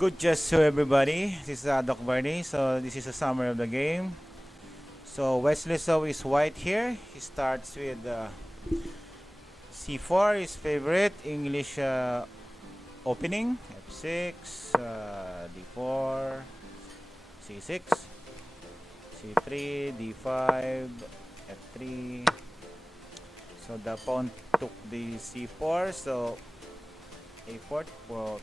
Good just to everybody. This is 𝙬𝙬𝙬𝙬. So this is a summary of the game. So Wesley is white here. He starts with C4, his favorite English opening. F6, D4, C6, C3, D5, F3. So the pawn took the C4. So A4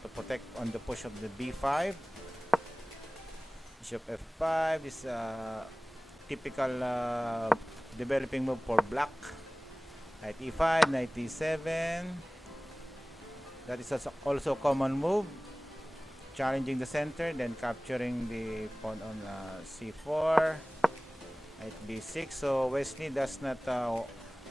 to protect on the push of the B5. Bishop F5 is typical developing move for black. Knight E5, Knight E7. That is also a common move, challenging the center, then capturing the pawn on C4. Knight B6. So Wesley does not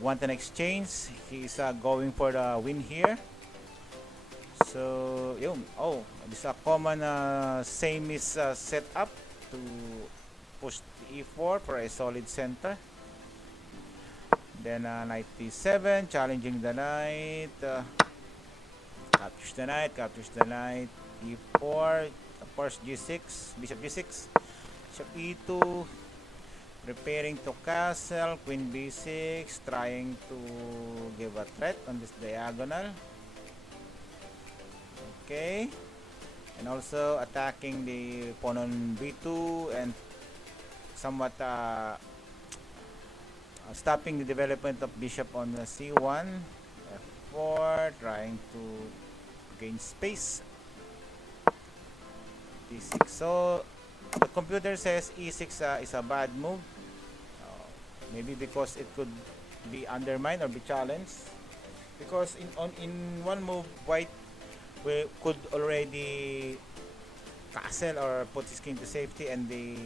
want an exchange. He is going for the win here. So, yun. Oh, this is a common same is set up to push the E4 for a solid center. Then Knight D7, challenging the knight. Captures the knight. E4, of course G6, Bishop G6, Bishop E2, preparing to castle, Queen B6, trying to give a threat on this diagonal. Okay, and also attacking the pawn on B2 and somewhat stopping the development of bishop on C1, F4, trying to gain space. D6. So the computer says E6 is a bad move, maybe because it could be undermined or be challenged, because in one move white we could already castle or put his king to safety, and the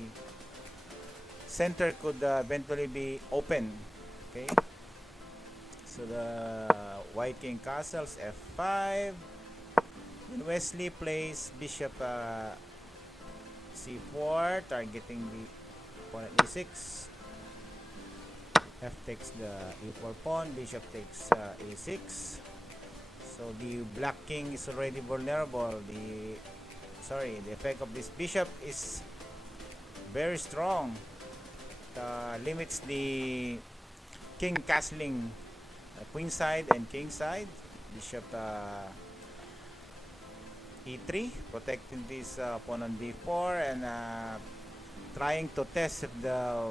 center could eventually be open. Okay, so the white king castles F5. Then Wesley plays bishop C4, targeting the pawn at E6. F takes the E4 pawn, bishop takes A6. So the black king is already vulnerable. The effect of this bishop is very strong. It limits the king castling queen side and king side. Bishop E3, protecting this pawn on D4 and trying to test if the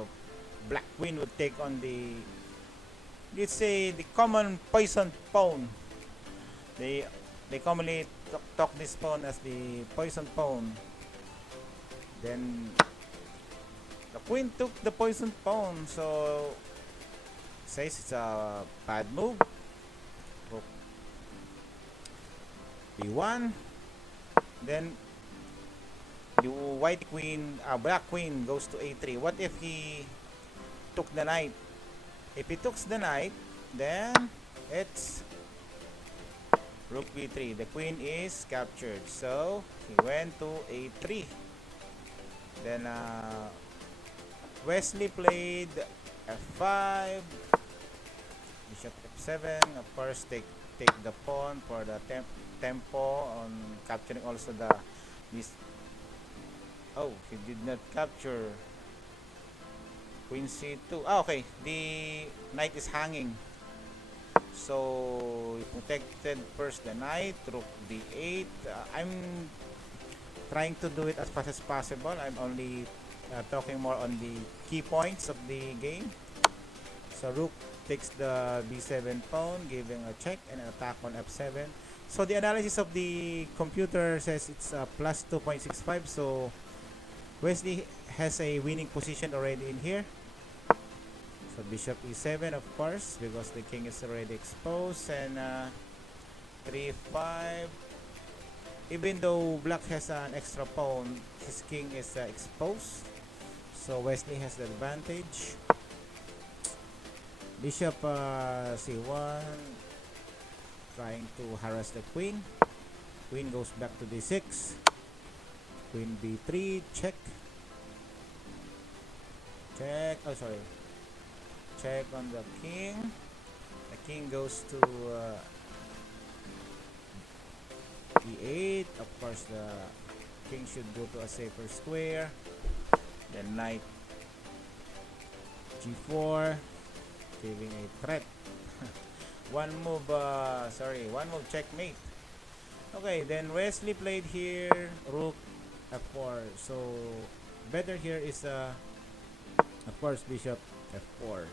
black queen would take on the, let's say, the common poisoned pawn. They commonly talk this pawn as the poison pawn. Then the queen took the poison pawn, so says it's a bad move. Rook B1. Then the white queen, black queen goes to A3. What if he took the knight? If he took the knight, then it's Rook B3. The queen is captured. So he went to A3. Then Wesley played F5. Bishop F7. Of course, take the pawn for the tempo on capturing also this. Oh, he did not capture Queen C2. Okay, the knight is hanging. So he protected first the knight, Rook D8. I'm trying to do it as fast as possible. I'm only talking more on the key points of the game. So Rook takes the B7 pawn, giving a check and an attack on F7. So the analysis of the computer says it's plus 2.65. So Wesley has a winning position already in here. So bishop E7, of course, because the king is already exposed, and 3-5. Even though black has an extra pawn, his king is exposed. So Wesley has the advantage. Bishop C1, trying to harass the queen. Queen goes back to D6. Queen B3, check. Check. Oh, sorry. Check on the king. The king goes to E8. Of course, the king should go to a safer square. Then knight g4, giving a threat. one move checkmate. Okay, then Wesley played here rook f4. So better here is of course bishop f4,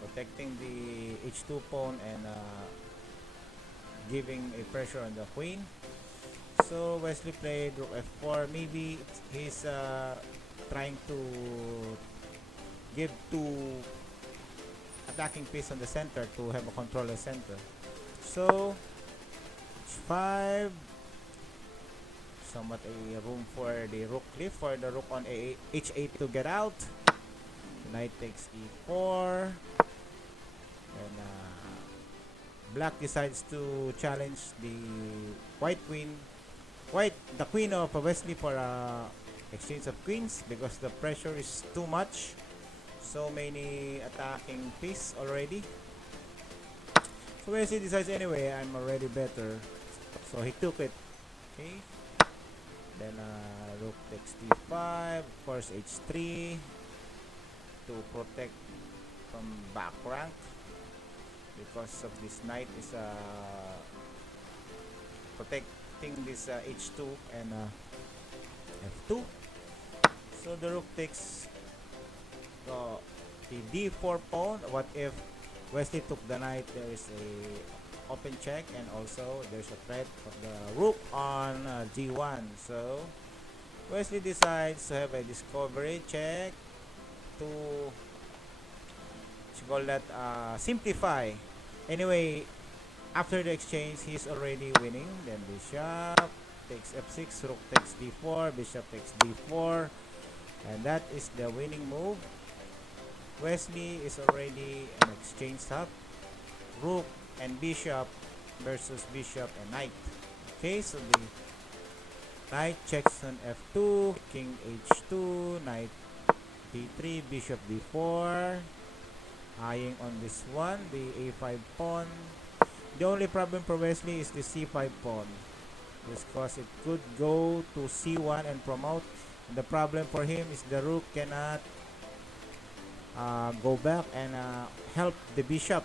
protecting the h2 pawn and giving a pressure on the queen. So Wesley played rook f4. Maybe he's trying to give two attacking piece on the center to have a control of the center. So h5, somewhat a room for the rook cliff, for the rook on h8 to get out. Knight takes e4, and black decides to challenge the the queen of Wesley for exchange of queens, because the pressure is too much. So many attacking piece already. So Wesley decides, anyway, I'm already better, so he took it. Okay, then rook takes d5, of course h3 to protect from back rank, because of this knight is protecting this h2 and f2. So the rook takes the d4 pawn. What if Wesley took the knight? There is a open check, and also there's a threat of the rook on g1. So Wesley decides to have a discovery check to call that simplify. Anyway, after the exchange, he's already winning. Then bishop takes f6, rook takes d4, bishop takes d4, and that is the winning move. Wesley is already an exchange up. Rook and bishop versus bishop and knight. Okay, so the knight checks on f2, king h2, knight d3, bishop d4, eyeing on this one, the a5 pawn. The only problem for Wesley is the c5 pawn, because it could go to c1 and promote. The problem for him is the rook cannot go back and help the bishop.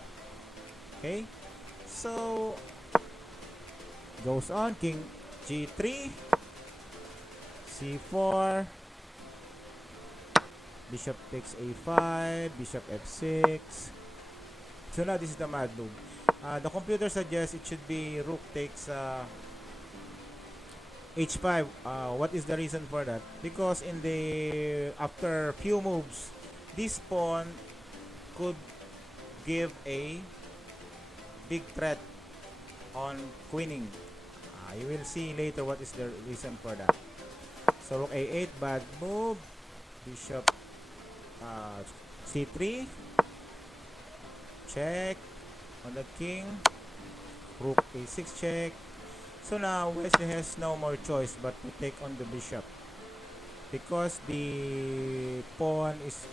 Okay, so goes on, king g3, c4, bishop takes a5, bishop f6. So now this is the mad move. The computer suggests it should be rook takes h5. What is the reason for that? Because in the after few moves, this pawn could give a big threat on queening. You will see later what is the reason for that. So rook a8, bad move. Bishop c3, check on the king. Rook a6 check. So now Wesley has no more choice but to take on the bishop, because the pawn is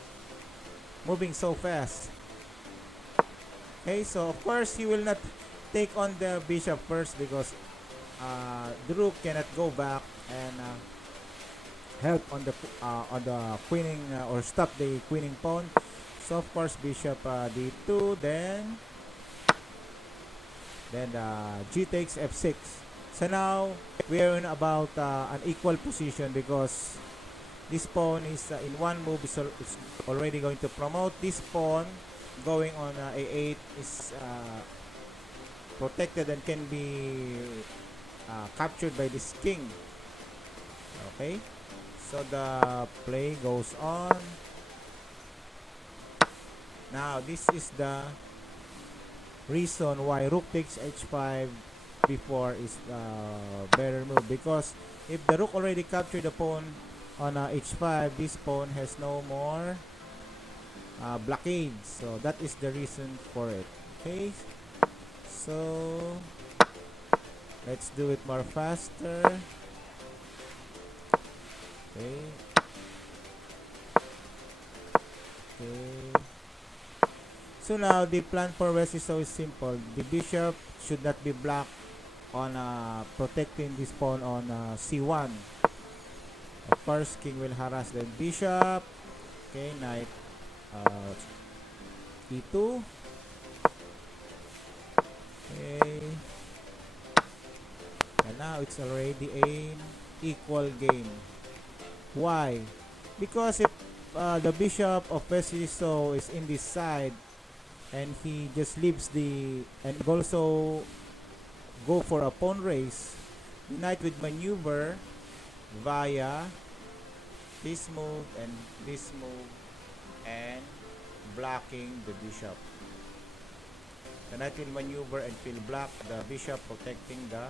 moving so fast. Okay, so of course he will not take on the bishop first, because the rook cannot go back and help on the queening or stop the queening pawn. So of course bishop d2, then g takes f6. So now we are in about an equal position, because this pawn is in one move is already going to promote. This pawn going on a8 is protected and can be captured by this king. Okay, so the play goes on. Now this is the reason why rook takes h5 before is better move, because if the rook already captured the pawn on h5, this pawn has no more blockade. So that is the reason for it. Okay, so let's do it more faster. Okay, so now the plan for West is so simple. The bishop should not be blocked on protecting this pawn on c1. Of course, king will harass the bishop. Okay, knight e2. Okay, and now it's already an equal game. Why? Because if the bishop of Wesley is in this side, and he just leaves the and also go for a pawn race, the knight would maneuver via this move and blocking the bishop. The knight will maneuver and will block the bishop, protecting the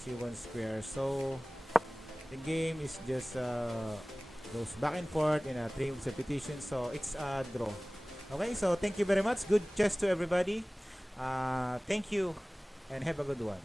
c1 square. So the game is just goes back and forth in a 3 moves repetition, so it's a draw. Okay, so thank you very much. Good chess to everybody. Thank you and have a good one.